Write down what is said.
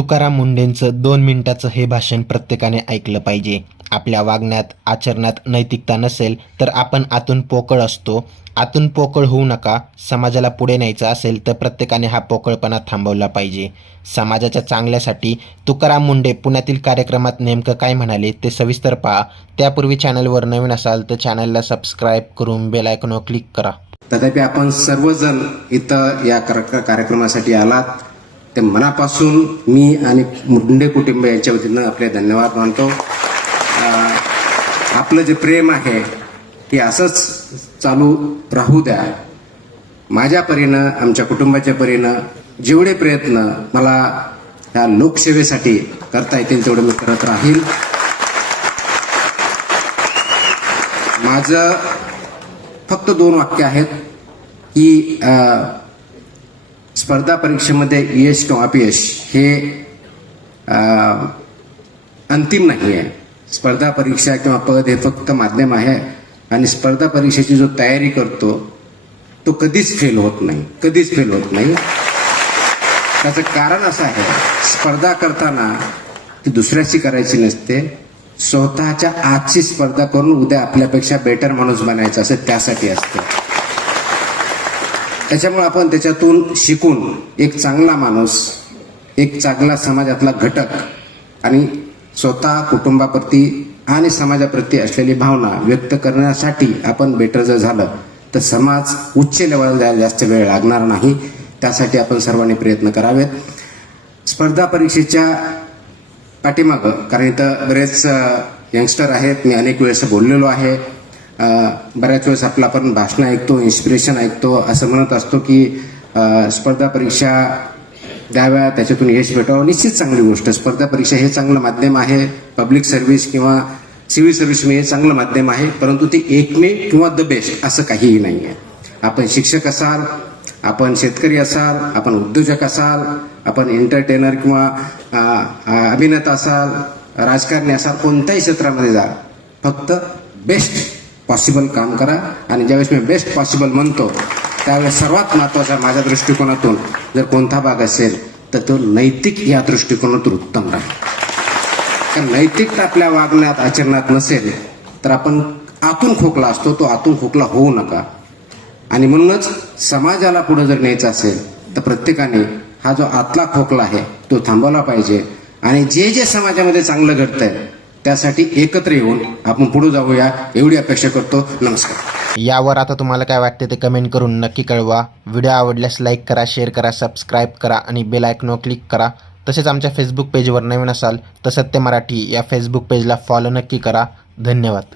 तुकाराम मुंढेंचं 2 मिनिटाचं हे भाषण प्रत्येकाने ऐकलं पाहिजे. आपल्या वागण्यात, आचरणात नैतिकता नसेल तर आपण आतून पोकळ असतो. आतून पोकळ होऊ नका. समाजाला पुढे न्यायचं असेल तर प्रत्येकाने हा पोकळपणा थांबवला पाहिजे. समाजाच्या चांगल्यासाठी तुकाराम मुंढे पुण्यातील कार्यक्रमात नेमकं काय म्हणाले ते सविस्तर पहा. त्यापूर्वी चॅनलवर नवीन असाल तर चॅनलला सबस्क्राईब करून बेल आयकॉनवर क्लिक करा. तथापि आपण सर्वजण इथं या कार्यक्रमासाठी आलात ते मनापासून मी आणि मुंढे कुटुंब यांच्या वतीनं आपले धन्यवाद मानतो. आपलं जे प्रेम आहे ते असंच चालू राहू द्या. माझ्या परीनं, आमच्या कुटुंबाच्या परीनं जेवढे प्रयत्न मला या लोकसेवेसाठी करता येतील तेवढे मी करत राहील. माझं फक्त 2 वाक्य आहेत की स्पर्धा परीक्षेमध्ये यश किंवा अपयश हे अंतिम नाही आहे. स्पर्धा परीक्षा किंवा पद हे फक्त माध्यम आहे आणि स्पर्धा परीक्षेची जो तयारी करतो तो कधीच फेल होत नाही, कधीच फेल होत नाही. त्याचं कारण असं आहे, स्पर्धा करताना ती दुसऱ्याची करायची नसते, स्वतःच्या आजची स्पर्धा करून उद्या आपल्यापेक्षा बेटर माणूस बनायचा असं त्यासाठी असतं. त्याच्यामुळे आपण त्याच्यातून शिकून एक चांगला माणूस, एक चांगला समाजातला घटक आणि स्वतः कुटुंबाप्रती आणि समाजाप्रती असलेली भावना व्यक्त करण्यासाठी आपण बेटर जर झालं तर समाज उच्च लेवलला जायला जास्त वेळ लागणार नाही. त्यासाठी आपण सर्वांनी प्रयत्न करावेत. स्पर्धा परीक्षेच्या पाठीमागं, कारण इथं बरेच यंगस्टर आहेत, मी अनेक वेळेस बोललेलो आहे. बऱ्याच वेळेस आपलं आपण भाषण ऐकतो, इन्स्पिरेशन ऐकतो, असं म्हणत असतो की स्पर्धा परीक्षा द्याव्या, त्याच्यातून यश भेटावं. निश्चित चांगली गोष्ट. स्पर्धा परीक्षा हे चांगलं माध्यम आहे. पब्लिक सर्व्हिस किंवा सिव्हिल सर्व्हिस हे चांगलं माध्यम आहे, परंतु ते एकमेव किंवा द बेस्ट असं काहीही नाही आहे. आपण शिक्षक असाल, आपण शेतकरी असाल, आपण उद्योजक असाल, आपण एंटरटेनर किंवा अभिनेता असाल, राजकारणी असाल, कोणत्याही क्षेत्रामध्ये जा, फक्त बेस्ट पॉसिबल काम करा. आणि ज्यावेळेस मी बेस्ट पॉसिबल म्हणतो त्यावेळेस सर्वात महत्त्वाचा माझ्या दृष्टिकोनातून जर कोणता भाग असेल तर तो नैतिक या दृष्टिकोनातून उत्तम राहील. कारण नैतिकता आपल्या वागण्यात, आचरणात नसेल तर आपण आतून खोकला असतो, तो आतून खोकला होऊ नका. आणि म्हणूनच समाजाला पुढे जर न्यायचं असेल तर प्रत्येकाने हा जो आतला खोकला आहे तो थांबवला पाहिजे. आणि जे जे समाजामध्ये चांगलं घडतंय त्यासाठी एकत्र येऊन आपण पुढे जाऊया, एवढी अपेक्षा करतो. नमस्कार. यावर आता तुम्हाला काय वाटते ते कमेंट करून नक्की कळवा. व्हिडिओ आवडल्यास लाईक करा, शेअर करा, सबस्क्राईब करा आणि बेल आयकॉनवर क्लिक करा. तसेच आमच्या फेसबुक पेजवर नवीन असाल तर सत्य मराठी या फेसबुक पेजला फॉलो नक्की करा. धन्यवाद.